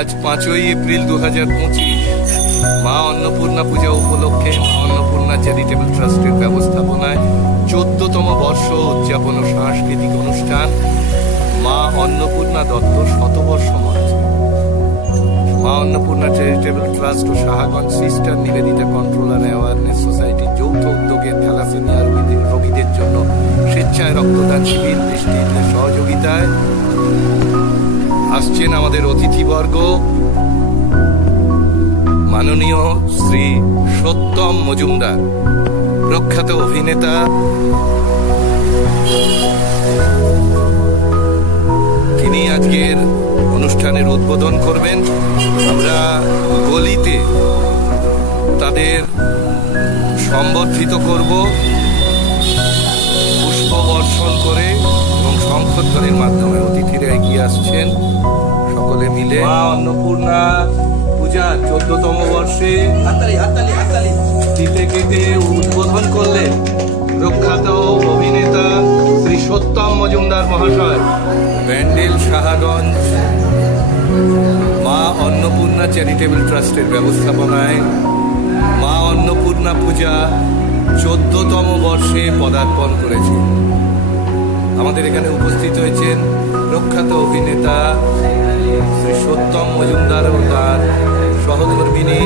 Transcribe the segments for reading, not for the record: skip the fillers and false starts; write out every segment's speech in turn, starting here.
আজ 5ই এপ্রিল 2025 মা অন্নপূর্ণা পূজা উপলক্ষে মা অন্নপূর্ণা চ্যারিটেবল ট্রাস্টের ব্যবস্থাপনায় 14তম বর্ষ উদযাপন ও সাংস্কৃতিক অনুষ্ঠান মা অন্নপূর্ণা দত্ত শতবর্ষ মঞ্চ। মা অন্নপূর্ণা চ্যারিটেবল ট্রাস্ট ও Shahganj sister Nivedita controller awareness সোসাইটির যৌথ উদ্যোগে থ্যালাসেমিয়া রোগীদের জন্য স্বেচ্ছায় রক্তদান শিবির বৃষ্টির সহযোগিতায় আসছেন আমাদের অতিথিবর্গ। মাননীয় শ্রী সত্যম মজুমদার, প্রখ্যাত অভিনেতা, তিনি আজকের অনুষ্ঠানের উদ্বোধন করবেন। আমরা গলিতে তাদের সম্বর্ধিত করব পুষ্প বর্ষণ করে এবং শঙ্খধ্বনির মাধ্যমে। অতিথিরা এগিয়ে আসছেন সকলে মিলে। মা অন্নপূর্ণা পূজা 14তম বর্ষে জিতে কেটে উদ্বোধন করলেন প্রখ্যাত অভিনেতা শ্রী সত্যম মজুমদার মহাশয়। ব্যান্ডেল শাহগঞ্জ মা অন্নপূর্ণা চ্যারিটেবল ট্রাস্টের ব্যবস্থাপনায় মা অন্নপূর্ণা পূজা 14তম বর্ষে পদার্পণ করেছে। আমাদের এখানে উপস্থিত হয়েছেন প্রখ্যাত অভিনেতা শ্রী সত্যম মজুমদার ও তার সহধর্মিণী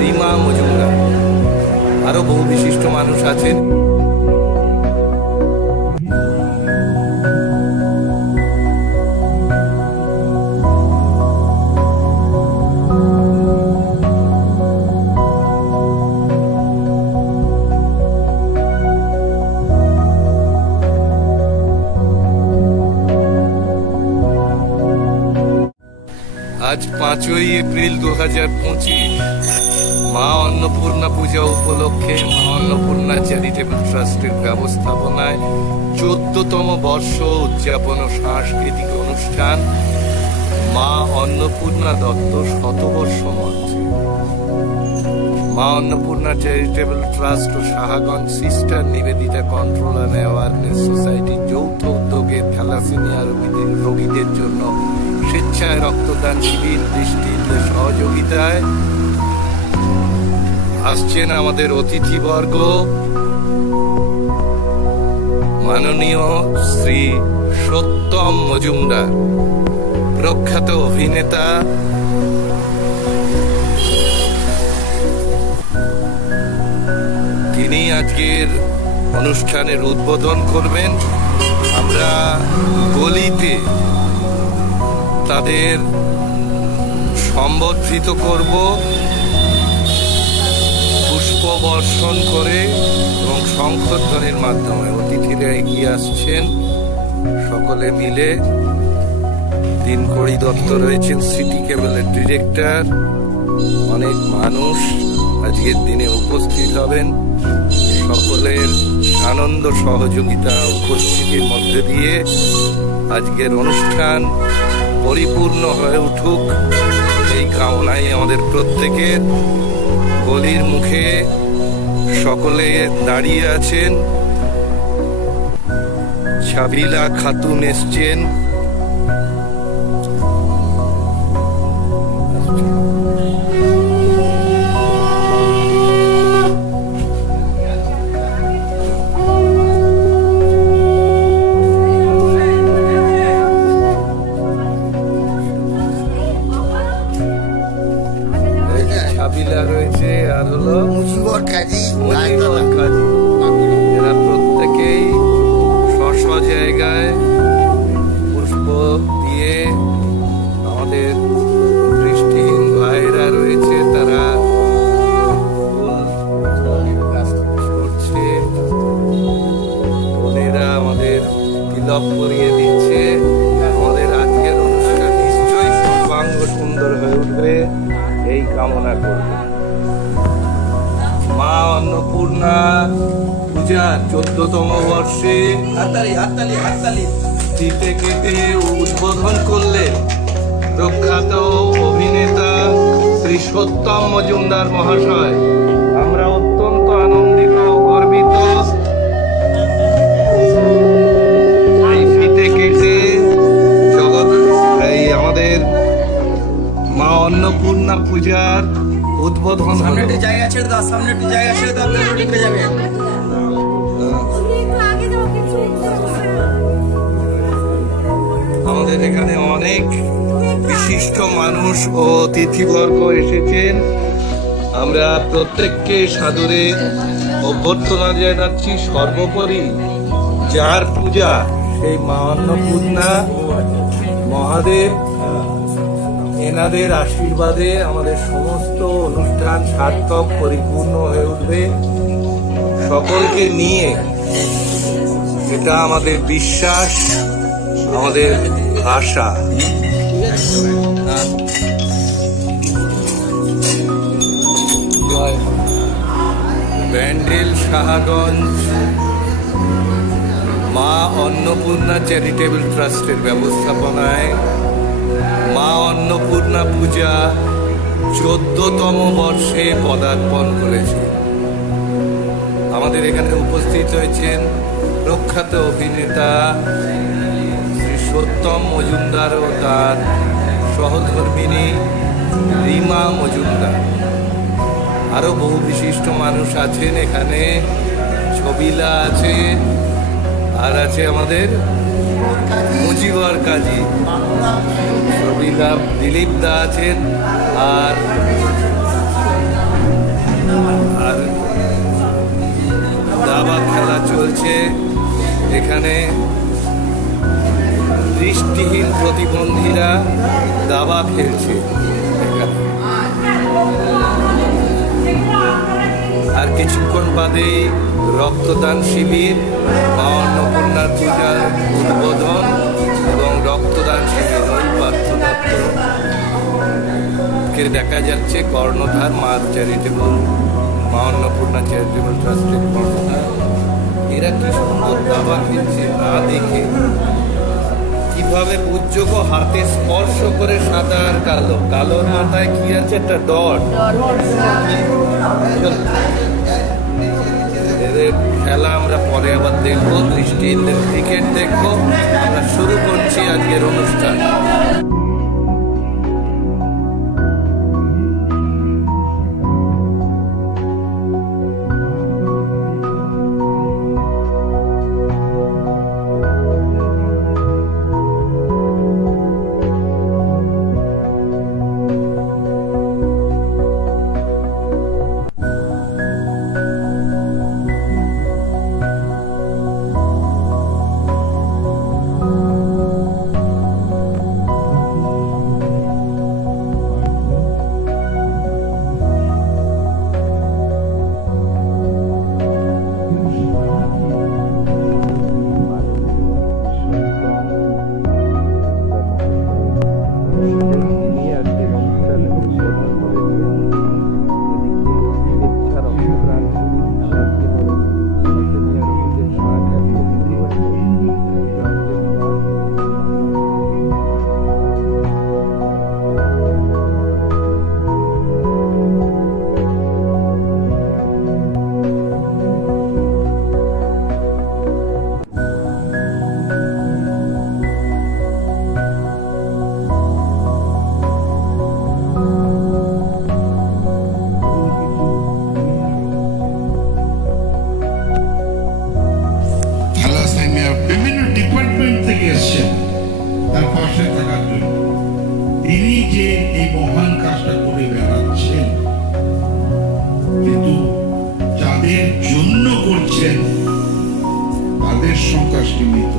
রিমা মজুমদার। আরো বহু বিশিষ্ট মানুষ আছেন। আজ 5ই এপ্রিল 2025 মা অন্নপূর্ণা পূজা উপলক্ষে মা অন্নপূর্ণা চ্যারিটেবল ট্রাস্টের ব্যবস্থাপনায় 14তম বর্ষ উদযাপন ও সাংস্কৃতিক অনুষ্ঠান মা অন্নপূর্ণা দত্ত শতবর্ষ মঞ্চ। মা অন্নপূর্ণা চ্যারিটেবল ট্রাস্ট ও Shahganj sister Nivedita controller awareness সোসাইটির যৌথ উদ্যোগে থ্যালাসেমিয়া রোগীদের জন্য স্বেচ্ছায় রক্তদান শিবির বৃষ্টির সহযোগিতায় আসছেন আমাদের অতিথিবর্গ। মাননীয় শ্রী সত্যম মজুমদার, প্রখ্যাত অভিনেতা, তিনি আজকের অনুষ্ঠানের উদ্বোধন করবেন। আমরা গলিতে তাদের সম্বর্ধিত করব পুষ্প বর্ষণ করে এবং শঙ্খধ্বনির মাধ্যমে। অতিথিরা এগিয়ে আসছেন সকলে মিলে। দিনকড়ি দত্ত রয়েছেন সিটি কেবলের ডিরেক্টর। অনেক মানুষ আজকের দিনে উপস্থিত হবেন। সকলের আনন্দ সহযোগিতা উপস্থিতির মধ্যে দিয়ে আজকের অনুষ্ঠান পরিপূর্ণ হয়ে উঠুক এই কামনাই আমাদের প্রত্যেকের। গলির মুখে সকলে দাঁড়িয়ে আছেন। ছাবিলা খাতুন এসছেন। ছাবিলা রয়েছে, আর হলো মুজিবর কাজী। এরা প্রত্যেকেই স্ব জায়গায় পুষ্প দিয়ে আমাদের দৃষ্টিহীন ভাইরা রয়েছে, তারা করছে। বোনেরা আমাদের তিলক করিয়ে দিচ্ছে। আমাদের আজকের অনুষ্ঠান নিশ্চয়ই সর্বাঙ্গ সুন্দর হয়ে উঠবে এই কামনা করব। মা অন্নপূর্ণা পূজা 14তম বর্ষে জিতে কেটে উদ্বোধন করলেন প্রখ্যাত অভিনেতা শ্রী সত্যম মজুমদার মহাশয়। আমরা অত্যন্ত আনন্দিত ও গর্বিত। এই ফিতে কেটে জগৎ এই আমাদের মা অন্নপূর্ণা পূজার উদ্বোধন সামনে হলো। একটু জায়গা ছেড়ে দাও, সামনে একটু জায়গা ছেড়ে দাও, আপনারা ঢুকে যাবে। আমাদের এখানে অনেক বিশিষ্ট মানুষ ও অতিথিবর্গ এসেছেন। আমরা প্রত্যেককে সাদরে অভ্যর্থনা জানাচ্ছি। সর্বোপরি যার পূজা সেই মা অন্নপূর্ণা মহাদেব, এনাদের আশীর্বাদে আমাদের সমস্ত অনুষ্ঠান সার্থক পরিপূর্ণ হয়ে উঠবে। সকলকে নিয়ে এটা আমাদের বিশ্বাস, আমাদের আশা। ব্যান্ডেল শাহগঞ্জ মা অন্নপূর্ণা চ্যারিটেবল ট্রাস্টের ব্যবস্থাপনায় মা অন্নপূর্ণা পূজা 14তম বর্ষে পদার্পণ করেছে। আমাদের এখানে উপস্থিত হয়েছেন প্রখ্যাত অভিনেতা শ্রী সত্যম মজুমদার ও তার সহধর্মিণী রিমা মজুমদার। আরো বহু বিশিষ্ট মানুষ আছেন এখানে। ছবিলা আছে, আর আছে আমাদের মুজিবর কাজী, ছবিলা দিলীপ দা আছেন, আর দাবা খেলা চলছে এখানে। দৃষ্টিহীন প্রতিবন্ধীরা দাবা খেলছে এখানে। আর কিছুক্ষণ বাদেই রক্তদান শিবির, মা অন্নপূর্ণার পূজার উদ্বোধন এবং রক্তদান শিবির। ওই পার্থ দত্তকে দেখা যাচ্ছে কর্ণধার মা চ্যারিটেবল, মা অন্নপূর্ণা চ্যারিটেবল ট্রাস্টের কর্ণধার। এরা কি সুন্দর দাবা খেলছে না দেখে কিভাবে পূজ্যকে হাতে স্পর্শ করে সাদা আর কালো, কালোর মাথায় কি আছে একটা ডট। এদের খেলা আমরা পরে আবার দেখবো, দৃষ্টিহীনদের ক্রিকেট দেখবো। আমরা শুরু করছি আজকের অনুষ্ঠান। বিভিন্ন ডিপার্টমেন্ট থেকে এসছেন তার পাশে থাকার জন্য। তিনি যে এই মহান কাজটা করে বেড়াচ্ছেন, কিন্তু যাদের জন্য করছেন তাদের সংখ্যা সীমিত।